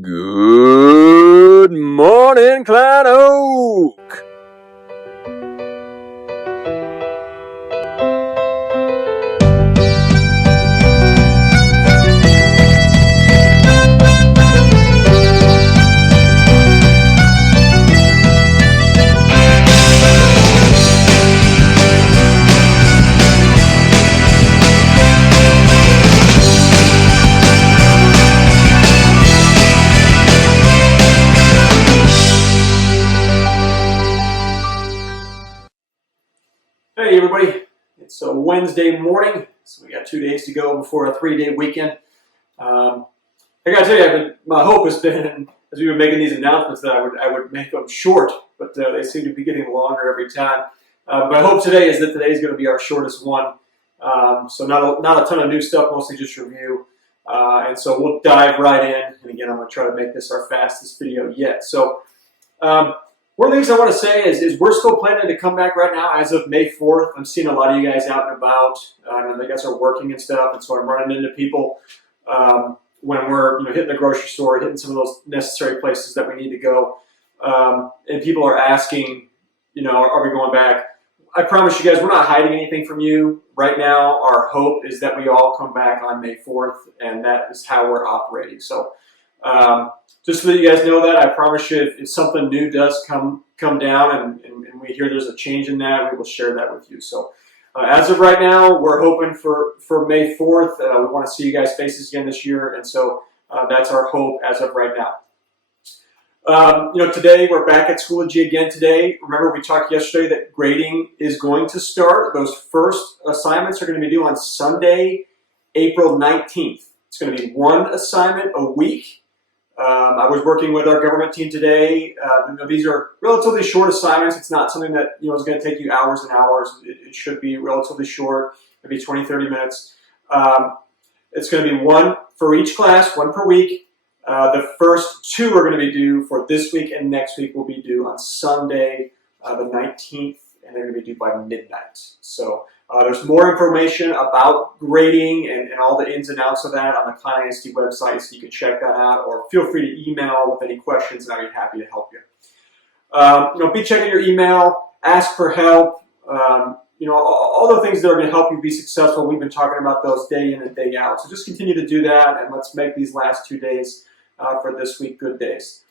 Good morning, Klein Oak. Hey everybody, it's a Wednesday morning, so we got 2 days to go before a 3-day weekend. I gotta tell you, my hope has been, as we've been making these announcements, that I would make them short, but they seem to be getting longer every time. My hope today is that today is going to be our shortest one, so not a ton of new stuff, mostly just review. And so we'll dive right in, and again, I'm going to try to make this our fastest video yet. So. One of the things I want to say is we're still planning to come back right now as of May 4th. I'm seeing a lot of you guys out and about, and you guys are working and stuff, and so I'm running into people when we're hitting the grocery store, hitting some of those necessary places that we need to go, and people are asking, are we going back? I promise you guys, we're not hiding anything from you. Right now, our hope is that we all come back on May 4th, and that is how we're operating. So. Just so that you guys know that, I promise you, if something new does come down and we hear there's a change in that, we will share that with you. So as of right now, we're hoping for May 4th. We want to see you guys' faces again this year, and so that's our hope as of right now. Today we're back at Schoology again today. Remember, we talked yesterday that grading is going to start. Those first assignments are going to be due on Sunday, April 19th. It's going to be one assignment a week. I was working with our government team today. These are relatively short assignments. It's not something that is going to take you hours and hours. It should be relatively short, maybe 20, 30 minutes. It's going to be one for each class, one per week. The first two are going to be due for this week, and next week will be due on Sunday, the 19th, and they're going to be due by midnight. So there's more information about grading and all the ins and outs of that on the Klein ISD website, so you can check that out, or feel free to email with any questions, and I'd be happy to help you. Be checking your email, ask for help, all the things that are going to help you be successful. We've been talking about those day in and day out, so just continue to do that, and let's make these last 2 days for this week good days.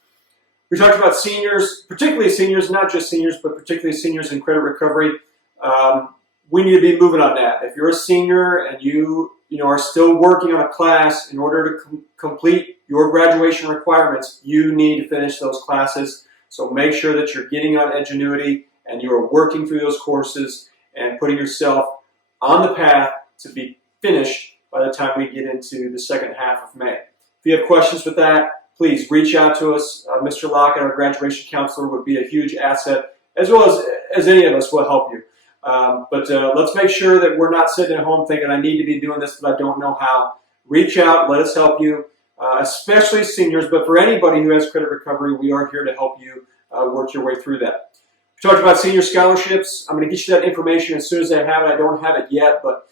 We talked about seniors, particularly seniors, not just seniors, but particularly seniors in credit recovery. We need to be moving on that. If you're a senior and you are still working on a class, in order to complete your graduation requirements, you need to finish those classes. So make sure that you're getting on Edgenuity and you are working through those courses and putting yourself on the path to be finished by the time we get into the second half of May. If you have questions with that, please reach out to us. Mr. Lockett, our graduation counselor, would be a huge asset, as well as any of us will help you. But let's make sure that we're not sitting at home thinking, I need to be doing this, but I don't know how. Reach out, let us help you, especially seniors, but for anybody who has credit recovery, we are here to help you work your way through that. We talked about senior scholarships. I'm going to get you that information as soon as I have it. I don't have it yet, but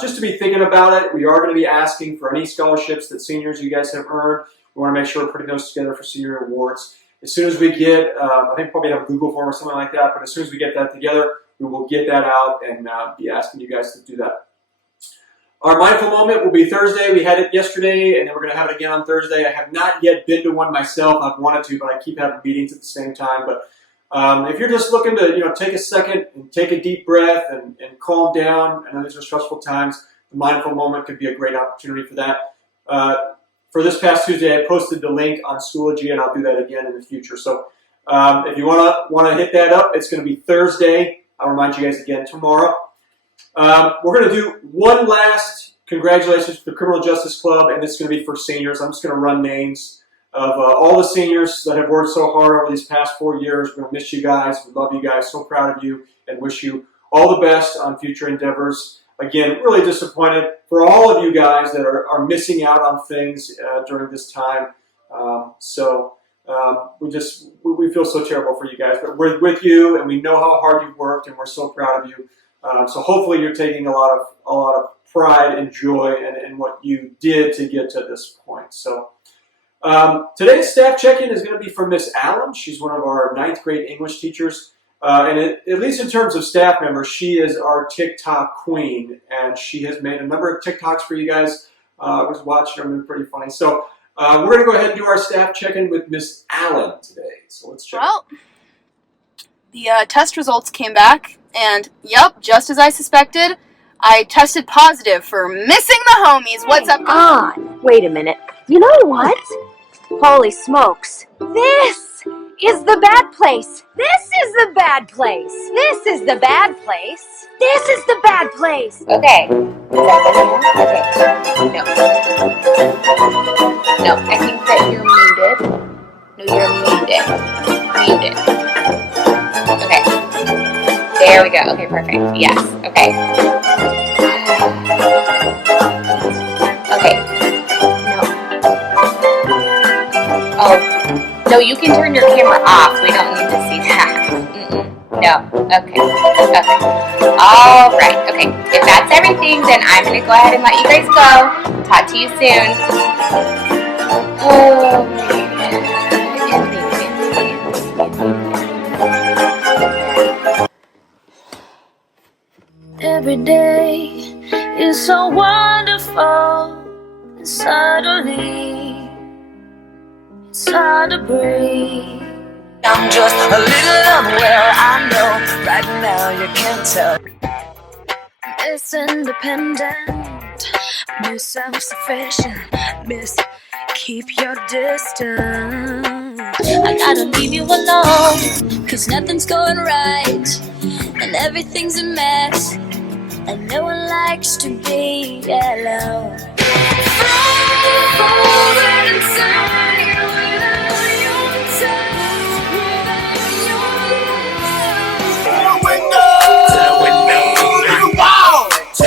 just to be thinking about it, we are going to be asking for any scholarships that seniors you guys have earned. We want to make sure we're putting those together for senior awards. As soon as we get, I think probably have a Google form or something like that, but as soon as we get that together, we will get that out and be asking you guys to do that. Our mindful moment will be Thursday. We had it yesterday, and then we're going to have it again on Thursday. I have not yet been to one myself. I've wanted to, but I keep having meetings at the same time. But if you're just looking to take a second and take a deep breath and calm down, I know these are stressful times, the mindful moment could be a great opportunity for that. For this past Tuesday, I posted the link on Schoology, and I'll do that again in the future. So if you want to hit that up, it's going to be Thursday. I'll remind you guys again tomorrow. We're going to do one last congratulations to the Criminal Justice Club, and this is going to be for seniors. I'm just going to run names of all the seniors that have worked so hard over these past 4 years. We're going to miss you guys. We love you guys. So proud of you and wish you all the best on future endeavors. Again, really disappointed for all of you guys that are missing out on things during this time. We feel so terrible for you guys, but we're with you, and we know how hard you've worked, and we're so proud of you. So hopefully you're taking a lot of pride and joy in what you did to get to this point. So Today's staff check-in is going to be from Miss Allen. She's one of our 9th grade English teachers. At least in terms of staff members, she is our TikTok queen, and she has made a number of TikToks for you guys. I was watching them; they're pretty funny. So we're going to go ahead and do our staff check-in with Miss Allen today. So let's check. Well, the test results came back, and yep, just as I suspected, I tested positive for missing the homies. What's up, guys? Wait a minute. You know what? Holy smokes! This is the bad place. This is the bad place. This is the bad place. This is the bad place. Okay. Is that better now? Okay. No, I think that you're muted. No, you're muted. Muted. Okay. There we go. Okay, perfect. Yes. Okay. Okay. No. Oh. No, you can turn your camera off. We don't need to see that. No. Okay. Okay. All right. Okay. If that's everything, then I'm going to go ahead and let you guys go. Talk to you soon. Oh, every day is so wonderful, and suddenly it's hard to breathe. I'm just a little unwell, I know, right now you can tell. Miss Independent, Miss Self-Sufficient, Miss Keep Your Distance. I gotta leave you alone, cause nothing's going right, and everything's a mess, and no one likes to be alone. Frozen inside without your touch, without your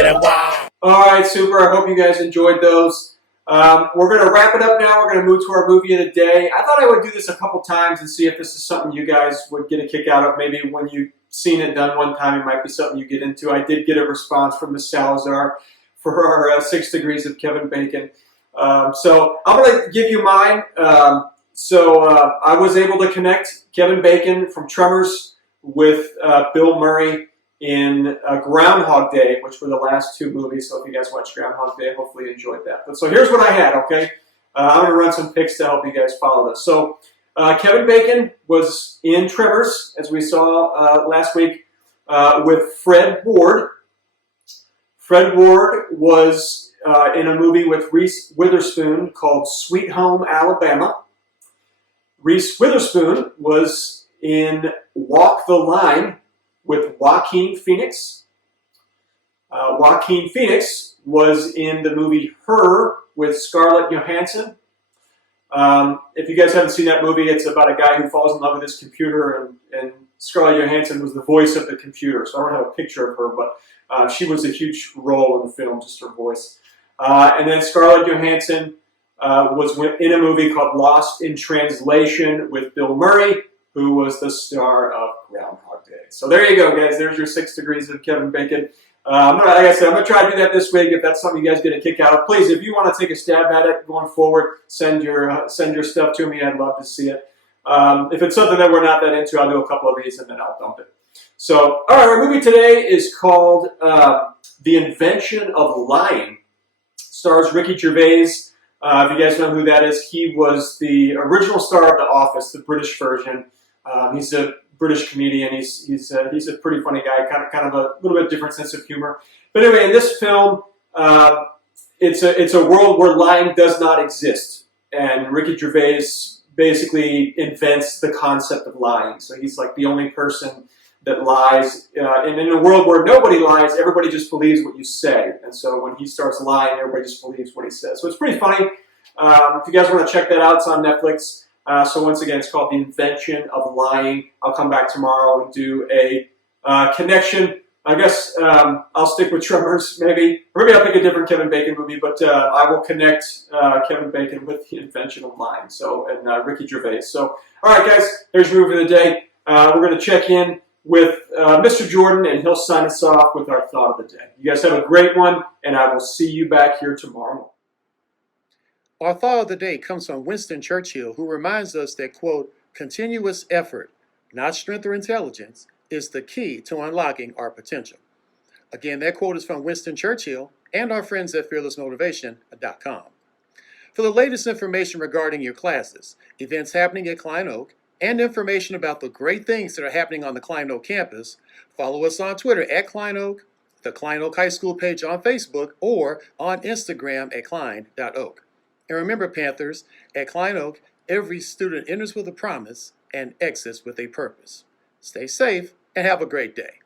love. All right, super. I hope you guys enjoyed those. We're going to wrap it up now. We're going to move to our movie of the day. I thought I would do this a couple times and see if this is something you guys would get a kick out of. Maybe when you've seen it done one time, it might be something you get into. I did get a response from Miss Salazar for our 6 Degrees of Kevin Bacon. So I'm going to give you mine. I was able to connect Kevin Bacon from Tremors with Bill Murray in Groundhog Day, which were the last 2 movies. So if you guys watched Groundhog Day, hopefully you enjoyed that. But so here's what I had, okay? I'm going to run some picks to help you guys follow this. So Kevin Bacon was in Tremors, as we saw last week, with Fred Ward. Fred Ward was in a movie with Reese Witherspoon called Sweet Home Alabama. Reese Witherspoon was in Walk the Line with Joaquin Phoenix. Joaquin Phoenix was in the movie Her with Scarlett Johansson. If you guys haven't seen that movie, it's about a guy who falls in love with his computer, and Scarlett Johansson was the voice of the computer. So I don't have a picture of her, but she was a huge role in the film, just her voice. And then Scarlett Johansson was in a movie called Lost in Translation with Bill Murray, who was the star of Groundhog Day. So there you go, guys. There's your 6 Degrees of Kevin Bacon. Like I said, I'm going to try to do that this week. If that's something you guys get a kick out of, please, if you want to take a stab at it going forward, send your stuff to me. I'd love to see it. If it's something that we're not that into, I'll do a couple of these and then I'll dump it. So, all right, our movie today is called The Invention of Lying. Stars Ricky Gervais. If you guys know who that is, he was the original star of The Office, the British version. He's a British comedian. He's a pretty funny guy, kind of a little bit different sense of humor. But anyway, in this film, it's a world where lying does not exist, and Ricky Gervais basically invents the concept of lying. So he's like the only person that lies, and in a world where nobody lies, everybody just believes what you say. And so when he starts lying, everybody just believes what he says. So it's pretty funny. If you guys want to check that out, it's on Netflix. So once again, it's called The Invention of Lying. I'll come back tomorrow and do a connection. I guess I'll stick with Tremors, maybe. Or maybe I'll pick a different Kevin Bacon movie, but I will connect Kevin Bacon with The Invention of Lying. So, and Ricky Gervais. So, all right, guys, here's your movie of the day. We're going to check in with Mr. Jordan, and he'll sign us off with our thought of the day. You guys have a great one, and I will see you back here tomorrow. Our thought of the day comes from Winston Churchill, who reminds us that, quote, continuous effort, not strength or intelligence, is the key to unlocking our potential. Again, that quote is from Winston Churchill and our friends at fearlessmotivation.com. For the latest information regarding your classes, events happening at Klein Oak, and information about the great things that are happening on the Klein Oak campus, follow us on Twitter at Klein Oak, the Klein Oak High School page on Facebook, or on Instagram at klein.oak. And remember, Panthers, at Klein Oak, every student enters with a promise and exits with a purpose. Stay safe and have a great day.